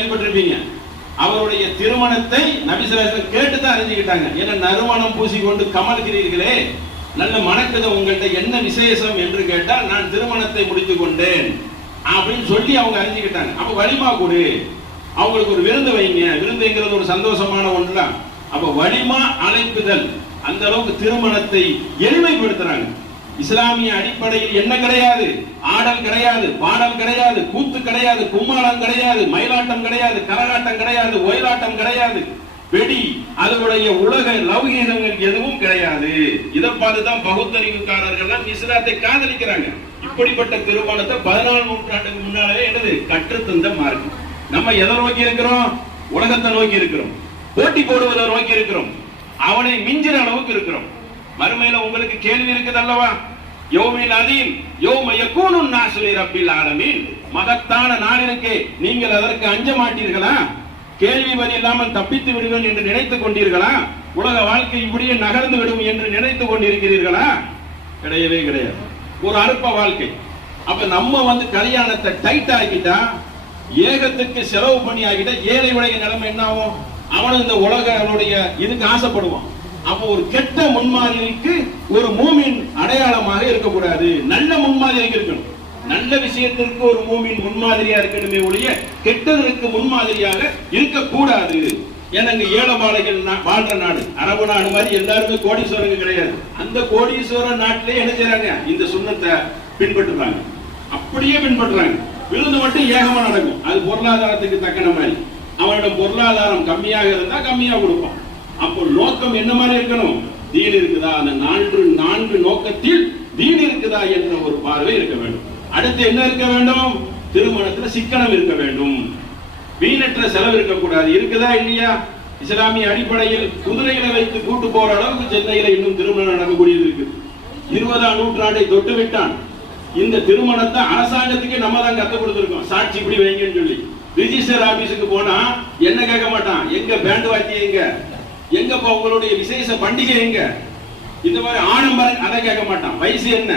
கேள்விப்பட்டிருப்பீங்க. அவருடைய திருமணத்தை நபி ஸல்லல்லாஹு அலைஹி வஸல்லம் கேட்டுதான் அறிஞ்சுக்கிட்டாங்க. என்ன நறுமணம் பூசிக்கொண்டு கமல்கிறீர்களே, நல்ல மணக்குது, உங்கள்கிட்ட என்ன விசேஷம் என்று கேட்டால் நான் திருமணத்தை முடித்துக் கொண்டேன் அப்படின்னு சொல்லி அவங்க அறிஞ்சுக்கிட்டாங்க. அப்ப வலிமா கொடு, அவங்களுக்கு ஒரு விருந்து வைங்க. விருந்துங்கிறது ஒரு சந்தோஷமான ஒன்று. அப்ப வலிமா அழைப்புதல், அந்த அளவுக்கு திருமணத்தை எளிமைப்படுத்துறாங்க. இஸ்லாமிய அடிப்படையில் என்ன கிடையாது? ஆடல் கிடையாது, பாடல் கிடையாது, கூத்து கிடையாது, கும்மாளம் கிடையாது, மயிலாட்டம் கிடையாது, கரகாட்டம் கிடையாது, ஒயிலாட்டம் கிடையாது, வெடி, அதனுடைய உலக லௌகீகங்கள் எதுவும் கிடையாது. இதை பார்த்துதான் பகுத்தறிவுக்காரர்கள் இஸ்லாத்தை காதலிக்கிறாங்க. இப்படிப்பட்ட திருமணத்தை 14 நூற்றாண்டுக்கு முன்னாலே என்னது கற்றுத்தந்த மார்க்கம். நம்ம எதை நோக்கி இருக்கிறோம்? உலகத்தை நோக்கி இருக்கிறோம், போட்டி போடுவதை நோக்கி இருக்கிறோம், அவனை மிஞ்சிற அளவுக்கு இருக்கிறோம். மறுமையில உங்களுக்கு கேள்வி இருக்குது அல்லவா? யௌமில் அதீம் யௌம யகூனுன் நாஸு லிரப்பில் ஆலமீன். மகத்தான நாள் இருக்கே, நீங்கள் அதற்கு அஞ்ச மாட்டீர்களா? கேள்வி பதில் இல்லாமல் தப்பித்து விடுவேன் என்று நினைத்துக் கொண்டீர்களா? உலக வாழ்க்கை இப்படியே நகர்ந்து விடும் என்று நினைத்துக் கொண்டிருக்கிறீர்களா? கிடையவே கிடையாது. ஒரு அற்ப வாழ்க்கை. அப்ப நம்ம கல்யாணத்தை டைட் ஆகிட்டா, ஏகத்துக்கு செலவு பண்ணி ஆகிட்டா, ஏழை உடைய நிலைமை என்ன ஆகும்? அவனும் இந்த உலகனுடைய இதுக்கு ஆசைப்படுவான். அப்போ ஒரு கெட்ட முன்மாதிரிக்கு ஒரு மூமின் அடையாளமாக இருக்கக்கூடாது, நல்ல முன்மாதிரிக்கு இருக்கணும். நல்ல விஷயத்திற்கு ஒரு மூமின் முன்மாதிரியா இருக்கணுமே ஒழிய கெட்டதற்கு முன்மாதிரியாக இருக்கக்கூடாது. எனக்கு ஏழபாளைகள் வாழ்ற நாடு, அரபு நாடு மாதிரி எல்லாருமே கோடீஸ்வரங்க கிடையாது. அந்த கோடீஸ்வர நாட்டிலே என்ன செய்யறாங்க? இந்த சுண்ணத்தை பின்பற்றுறாங்க, அப்படியே பின்பற்றுறாங்க. விருந்து மட்டும் ஏகமா நடக்கும். அது பொருளாதாரத்துக்கு தக்கன மாதிரி. அவனிடம் பொருளாதாரம் கம்மியாக இருந்தா கம்மியா கொடுப்பான். அப்போ நோக்கம் என்ன மாதிரி இருக்கணும்? தீன் இருக்குதா? அந்த நான்கு நோக்கத்தில் தீன் இருக்குதா என்ற ஒரு பார்வை இருக்க வேண்டும். அடுத்து என்ன இருக்க வேண்டும்? திருமணத்தில் சிக்கனம் இருக்க வேண்டும், வீணற்ற செலவு இருக்கக்கூடாது. இருக்குதா இல்லையா? இஸ்லாமிய அடிப்படையில் குதிரைகளை வைத்து கூட்டு போற அளவுக்கு சென்னையில இன்னும் திருமணம் நடக்கக்கூடியது இருக்கு. 20ஆம் நூற்றாண்டை தொட்டு விட்டான். இந்த திருமணத்தை அரசாங்கத்துக்கு நம்ம தான் கத்து கொடுத்துருக்கோம். சாட்சி இப்படி வைங்கன்னு சொல்லி ரிஜிஸ்டர் ஆபீஸுக்கு போனா என்ன கேட்க மாட்டான்? எங்க பேண்ட் வாத்திய எங்க உங்களுடைய விசேஷ பண்டிகை எங்க? இந்த மாதிரி ஆடம்பரம் அதை கேட்க மாட்டான். வயசு என்ன,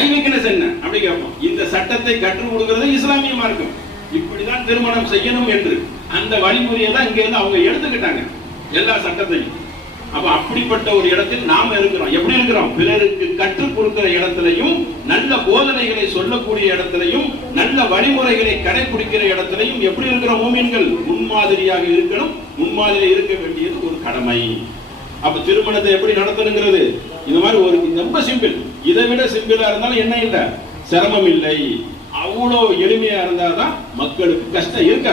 ஐவிக்னஸ் என்ன அப்படி கேட்போம். இந்த சட்டத்தை கற்றுக் கொடுக்கிறது இஸ்லாமிய மார்க்கம். இப்படிதான் திருமணம் செய்யணும் என்று அந்த வழிமுறையை தான் இங்க இருந்து அவங்க எடுத்துக்கிட்டாங்க, எல்லா சட்டத்தையும். அப்ப அப்படிப்பட்ட ஒரு இடத்தில் நாம இருக்கிறோம். எப்படி இருக்கிறோம்? பிறருக்கு கற்றுக் கொடுக்கிற இடத்திலையும், நல்ல போதனைகளை சொல்லக்கூடிய இடத்திலையும், நல்ல வழிமுறைகளை கடைபிடிக்கிற இடத்திலையும் எப்படி இருக்கிற மூமின்கள் முன்மாதிரியாக இருக்கணும். முன்மாதிரி இருக்க வேண்டியது ஒரு கடமை. அப்ப திருமணத்தை எப்படி நடத்தணுங்கிறது இந்த மாதிரி ஒரு ரொம்ப சிம்பிள். இதை விட சிம்பிளா இருந்தாலும் என்ன இல்லை, சிரமம் இல்லை. அவ்வளவு எளிமையா இருந்தாதான் மக்களுக்கு கஷ்டம் இருக்க.